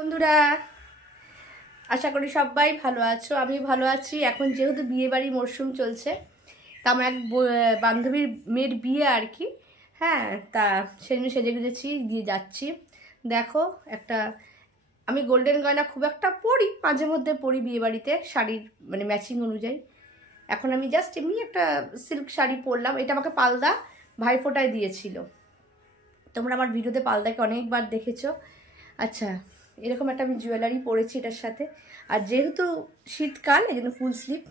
বন্ধুরা, আশা করি সবাই ভালো আছো। আমি ভালো আছি। এখন যেহেতু বিয়ে বাড়ির মরশুম চলছে, তা আমার এক বান্ধবীর মেয়ের বিয়ে আর কি। হ্যাঁ, তা সেজন্য সেজে গুজেছি, দিয়ে যাচ্ছি। দেখো, একটা আমি গোল্ডেন গয়না খুব একটা পরি, মাঝে মধ্যে পরি বিয়ে বাড়িতে শাড়ির মানে ম্যাচিং অনুযায়ী। এখন আমি জাস্ট এমনি একটা সিল্ক শাড়ি পরলাম। এটা আমাকে পালদা ভাইফোঁটায় দিয়েছিল। তোমরা আমার ভিডিওতে পালদাকে অনেকবার দেখেছো। আচ্ছা, এরকম একটা আমি জুয়েলারি পরেছি এটার সাথে। আর যেহেতু শীতকাল, এই জন্য ফুল স্লিভ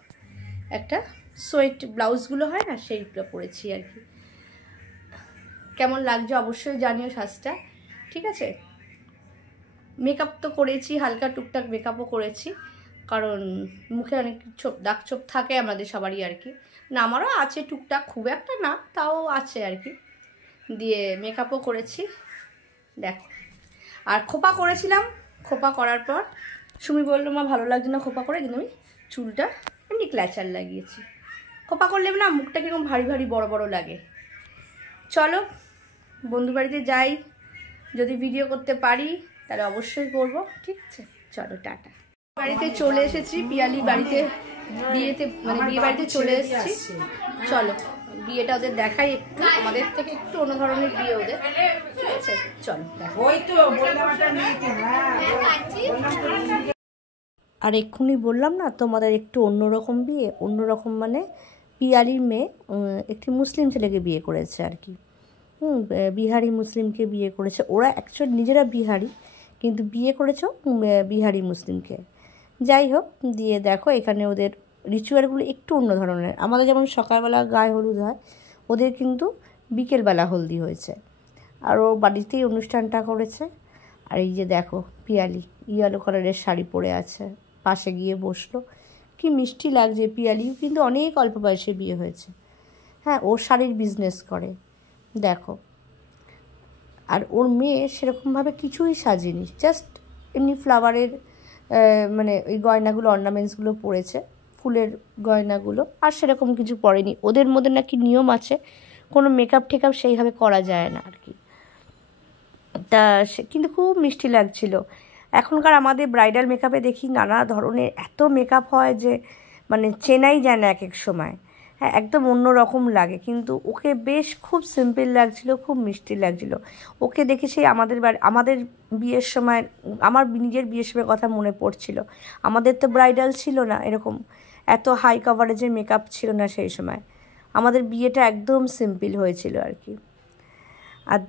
একটা সোয়েট ব্লাউজগুলো হয় না, সেইগুলো পরেছি আর কি। কেমন লাগছে অবশ্যই জানিও সাজটা, ঠিক আছে? মেকআপ তো করেছি, হালকা টুকটাক মেকআপও করেছি, কারণ মুখে অনেক দাগ ছোপ থাকে আমাদের সবারই আর কি। না, আমারও আছে টুকটাক, খুব একটা না, তাও আছে আর কি। দিয়ে মেকআপও করেছি, দেখো। আর খোপা করেছিলাম, খোপা করার পর সুমি বললো মা ভালো লাগছে না খোপা করে, কিন্তু আমি চুলটা এমনি ক্ল্যাচার লাগিয়েছি। খোপা করলে না মুখটা কিরকম ভারী ভারী বড় বড় লাগে। চলো বন্ধু বাড়িতে যাই, যদি ভিডিও করতে পারি তাহলে অবশ্যই করব, ঠিক আছে? চলো টাটা। বাড়িতে চলে এসেছি, পিয়ালি বাড়িতে বিয়েতে মানে বিয়ে বাড়িতে চলে এসেছি। চলো বিয়েটা ওদের দেখাই একটু, আমাদের থেকে একটু অন্য ধরনের বিয়ে ওদের, ঠিক আছে? চলো। আর এক্ষুনি বললাম না তোমাদের একটু অন্যরকম বিয়ে, অন্যরকম মানে পিয়ালির মেয়ে একটি মুসলিম ছেলেকে বিয়ে করেছে আর কি। বিহারি মুসলিমকে বিয়ে করেছে। ওরা অ্যাকচুয়ালি নিজেরা বিহারি, কিন্তু বিয়ে করেছে বিহারি মুসলিমকে। যাই হোক, দিয়ে দেখো এখানে ওদের রিচুয়ালগুলো একটু অন্য ধরনের। আমাদের যেমন সকালবেলা গায়ে হলুদ হয়, ওদের কিন্তু বিকেলবেলা হলদি হয়েছে। আর ও বাড়িতেই অনুষ্ঠানটা করেছে। আর এই যে দেখো পিয়ালি ইয়েলো কালারের শাড়ি পরে আছে, পাশে গিয়ে বসলো। কি মিষ্টি লাগছে। পিয়ালিও কিন্তু অনেক অল্প বয়সে বিয়ে হয়েছে। হ্যাঁ, ও শাড়ির বিজনেস করে, দেখো। আর ওর মেয়ে সেরকমভাবে কিছুই সাজেনি, জাস্ট এমনি ফ্লাওয়ারের মানে ওই গয়নাগুলো, অর্নামেন্টসগুলো পরেছে, ফুলের গয়নাগুলো, আর সেরকম কিছু পরেনি। ওদের মধ্যে নাকি নিয়ম আছে, কোনো মেকআপ টেকআপ সেইভাবে করা যায় না আর কি। তা সে কিন্তু খুব মিষ্টি লাগছিল। এখনকার আমাদের ব্রাইডাল মেকআপে দেখি নানা ধরনের এত মেকআপ হয় যে মানে চেনাই যায় না এক এক সময়। হ্যাঁ, একদম অন্য রকম লাগে, কিন্তু ওকে বেশ খুব সিম্পল লাগছিল, খুব মিষ্টি লাগছিল। ওকে দেখে সেই আমাদের বিয়ের সময়, আমার নিজের বিয়ের সময় কথা মনে পড়ছিল। আমাদের তো ব্রাইডাল ছিল না, এরকম এত হাই কভারেজের মেকআপ ছিল না সেই সময়। আমাদের বিয়েটা একদম সিম্পল হয়েছিল আর কি। আর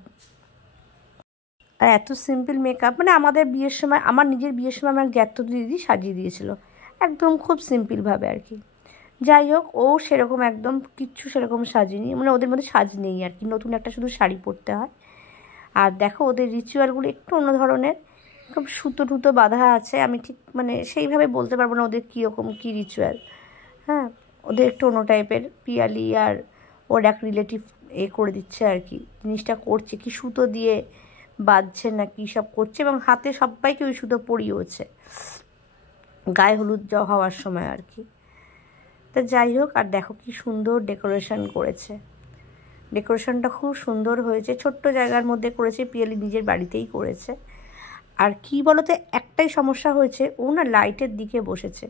এত সিম্পল মেকআপ মানে আমাদের বিয়ের সময়, আমার নিজের বিয়ের সময় আমার জ্ঞাত দিদি সাজিয়ে দিয়েছিল একদম খুব সিম্পলভাবে আর কি। যাই হোক, ও সেরকম একদম কিচ্ছু সেরকম সাজিনি, মানে ওদের মধ্যে সাজ নেই আর কি, নতুন একটা শুধু শাড়ি পরতে হয়। আর দেখো ওদের রিচুয়ালগুলো একটু অন্য ধরনের, খুব সুতো টুতো বাঁধা আছে। আমি ঠিক মানে সেইভাবে বলতে পারবো না ওদের কীরকম কী রিচুয়াল। হ্যাঁ, ওদের একটু অন্য টাইপের। পিয়ালি আর ওর এক রিলেটিভ করে দিচ্ছে আর কি, জিনিসটা করছে কি সুতো দিয়ে বাঁধছে না কী সব করছে, এবং হাতে সবাইকে ওই সুতো পরিয়েছে গায়ে হলুদ হওয়ার সময় আর কি। তা যাই হোক, আর দেখো কি সুন্দর ডেকোরেশন করেছে। ডেকোরেশনটা খুব সুন্দর হয়েছে, ছোট্ট জায়গার মধ্যে করেছে, পিয়ালি নিজের বাড়িতেই করেছে। আর কি বলতে একটাই সমস্যা হয়েছে, ও না লাইটের দিকে বসেছে,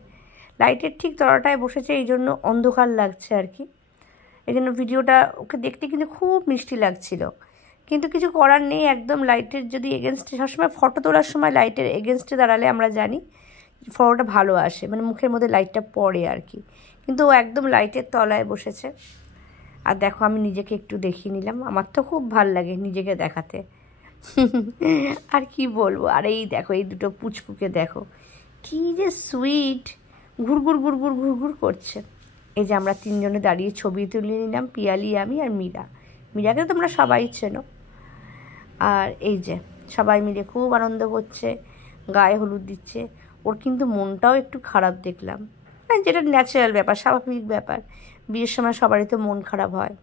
লাইটের ঠিক তলাটায় বসেছে, এই জন্য অন্ধকার লাগছে আর কি। এই জন্য ভিডিওটা ওকে দেখতে কিন্তু খুব মিষ্টি লাগছিল, কিন্তু কিছু করার নেই। একদম লাইটের যদি এগেনস্টে, সবসময় ফটো তোলার সময় লাইটের এগেনস্টে দাঁড়ালে আমরা জানি ফটোটা ভালো আসে, মানে মুখের মধ্যে লাইটটা পড়ে আর কি। কিন্তু ও একদম লাইটের তলায় বসেছে। আর দেখো আমি নিজেকে একটু দেখিয়ে নিলাম, আমার তো খুব ভাল লাগে নিজেকে দেখাতে। আর কি বলবো। আর এই দেখো এই দুটো পুচকুকে দেখো কি যে সুইট, ঘুরঘুর ঘুরঘুর ঘুরঘুর করছে। এই যে আমরা তিনজনে দাঁড়িয়ে ছবি তুলে নিলাম, পিয়ালি, আমি আর মীরা। মীরাকে তোমরা সবাই চেনো। আর এই যে সবাই মিলে খুব আনন্দ করছে, গায়ে হলুদ দিচ্ছে। ওর কিন্তু মনটাও একটু খারাপ দেখলাম, যেটা ন্যাচারাল ব্যাপার, স্বাভাবিক ব্যাপার। বিয়ের সময় সবারই তো মন খারাপ হয়।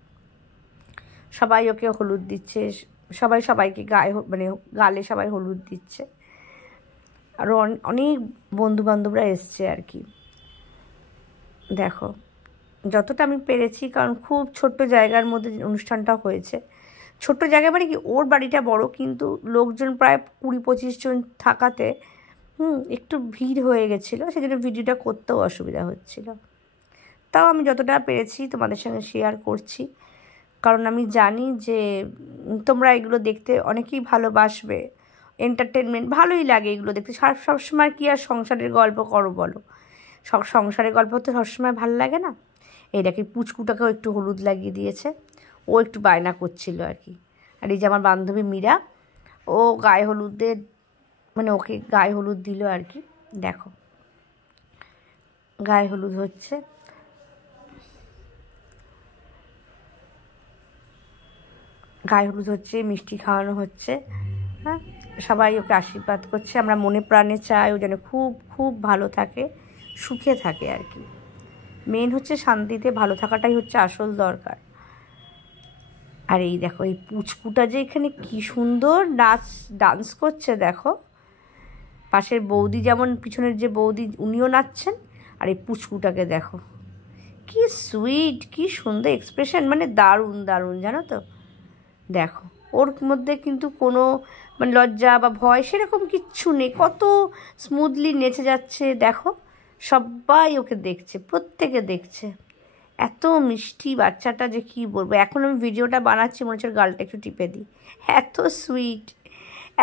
সবাই ওকে হলুদ দিচ্ছে, সবাই সবাইকে গায়ে মানে গালে সবাই হলুদ দিচ্ছে। আরও অনেক বন্ধুবান্ধবরা এসছে আর কি। দেখো যতটা আমি পেরেছি, কারণ খুব ছোট্ট জায়গার মধ্যে অনুষ্ঠানটা হয়েছে। ছোট্ট জায়গা মানে কি, ওর বাড়িটা বড়, কিন্তু লোকজন প্রায় 20-25 জন থাকাতে একটু ভিড় হয়ে গেছিলো, সেই জন্য ভিডিওটা করতেও অসুবিধা হচ্ছিল। তাও আমি যতটা পেরেছি তোমাদের সঙ্গে শেয়ার করছি, কারণ আমি জানি যে তোমরা এগুলো দেখতে অনেকেই ভালোবাসবে। এন্টারটেনমেন্ট ভালোই লাগে এগুলো দেখতে। সবসময় কি আর সংসারের গল্প করো বলো, সংসারের গল্প তো সবসময় ভালো লাগে না। এই দেখে পুচকুটাকেও একটু হলুদ লাগিয়ে দিয়েছে, ও একটু বায়না করছিল আর কি। আর এই যে আমার বান্ধবী মীরা, ও গায়ে হলুদের মানে ওকে গায়ে হলুদ দিল আর কি। দেখো গায়ে হলুদ হচ্ছে, গায়ে হলুদ হচ্ছে, মিষ্টি খাওয়ানো হচ্ছে। হ্যাঁ, সবাই ওকে আশীর্বাদ করছে। আমরা মনে প্রাণে চাই ও যেন খুব খুব ভালো থাকে, সুখে থাকে আর কি। মেন হচ্ছে শান্তিতে ভালো থাকাটাই হচ্ছে আসল দরকার। আর এই দেখো এই পুচকুটা যে এখানে কি সুন্দর ডান্স করছে দেখো। পাশের বৌদি, যেমন পিছনের যে বৌদি উনিও নাচছেন, আর এই পুচকুটাকে দেখো কি সুইট, কি সুন্দর এক্সপ্রেশন, মানে দারুণ দারুণ, জানো তো। দেখো ওর মধ্যে কিন্তু কোনো মানে লজ্জা বা ভয় সেরকম কিচ্ছু নেই, কত স্মুথলি নেচে যাচ্ছে দেখো। সবাই ওকে দেখছে, প্রত্যেকে দেখছে। এত মিষ্টি বাচ্চাটা যে কি বলবো। এখন আমি ভিডিওটা বানাচ্ছি, মনে হচ্ছে গালটা একটু টিপে দিই, এত সুইট,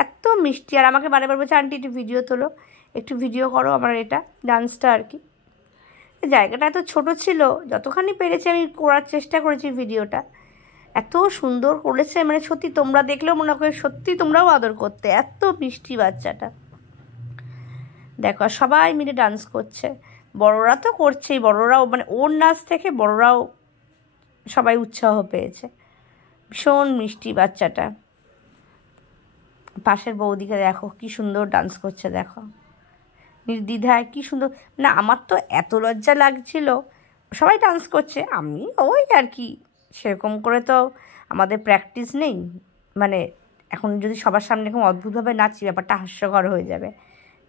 এত মিষ্টি। আর আমাকে বারে বার বলছে, আন্টি একটু ভিডিও তোলো, একটু ভিডিও করো আমার এটা ডান্সটা আর কি। জায়গাটা এত ছোট ছিল, যতখানি পেরেছি আমি করার চেষ্টা করেছি ভিডিওটা। এত সুন্দর করেছে, মানে সত্যি তোমরা দেখলেও মনে করে সত্যি তোমরাও আদর করতে, এত মিষ্টি বাচ্চাটা। দেখো সবাই মিলে ডান্স করছে, বড়রা তো করছেই, বড়রাও মানে ওর নাচ থেকে বড়রাও সবাই উৎসাহ পেয়েছে। ভীষণ মিষ্টি বাচ্চাটা। পাশের বৌদিকে দেখো কি সুন্দর ডান্স করছে দেখো, নির্দ্বিধায় কি সুন্দর। না আমার তো এত লজ্জা লাগছিল, সবাই ডান্স করছে, আমি ওই আর কি সেরকম করে তো আমাদের প্র্যাকটিস নেই। মানে এখন যদি সবার সামনে এরকম অদ্ভুতভাবে নাচি, ব্যাপারটা হাস্যকর হয়ে যাবে,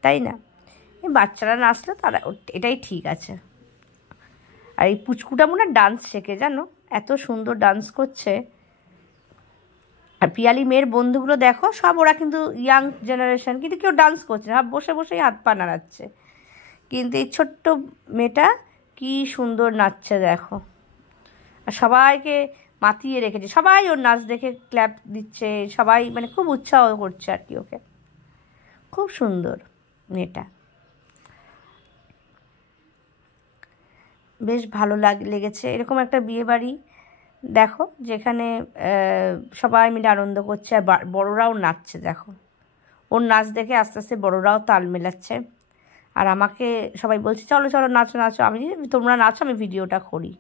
তাই না? এই বাচ্চারা নাচলে তারা এটাই ঠিক আছে। আর এই পুচকুটা মনে হয় ডান্স শেখে, জানো, এত সুন্দর ডান্স করছে। আর পিয়ালি মেয়ের বন্ধুগুলো দেখো, সব ওরা কিন্তু ইয়াং জেনারেশন, কিন্তু কেউ ডান্স করছে না, বসে বসেই হাত পা নাড়াচ্ছে। কিন্তু এই ছোট্ট মেয়েটা কি সুন্দর নাচছে দেখো। আর সবাইকে মাতিয়ে রেখেছে, সবাই ওর নাচ দেখে ক্ল্যাপ দিচ্ছে, সবাই মানে খুব উৎসাহ করছে আর কি ওকে। খুব সুন্দর মেয়েটা, বেশ ভালো লেগেছে। এরকম একটা বিয়েবাড়ি দেখো যেখানে সবাই মিলে আনন্দ করছে, আর বড়রাও নাচছে দেখো। ওর নাচ দেখে আস্তে আস্তে বড়রাও তাল মেলাচ্ছে। আর আমাকে সবাই বলছে চলো চলো নাচো নাচো, আমি তোমরা নাচো, আমি ভিডিওটা করি।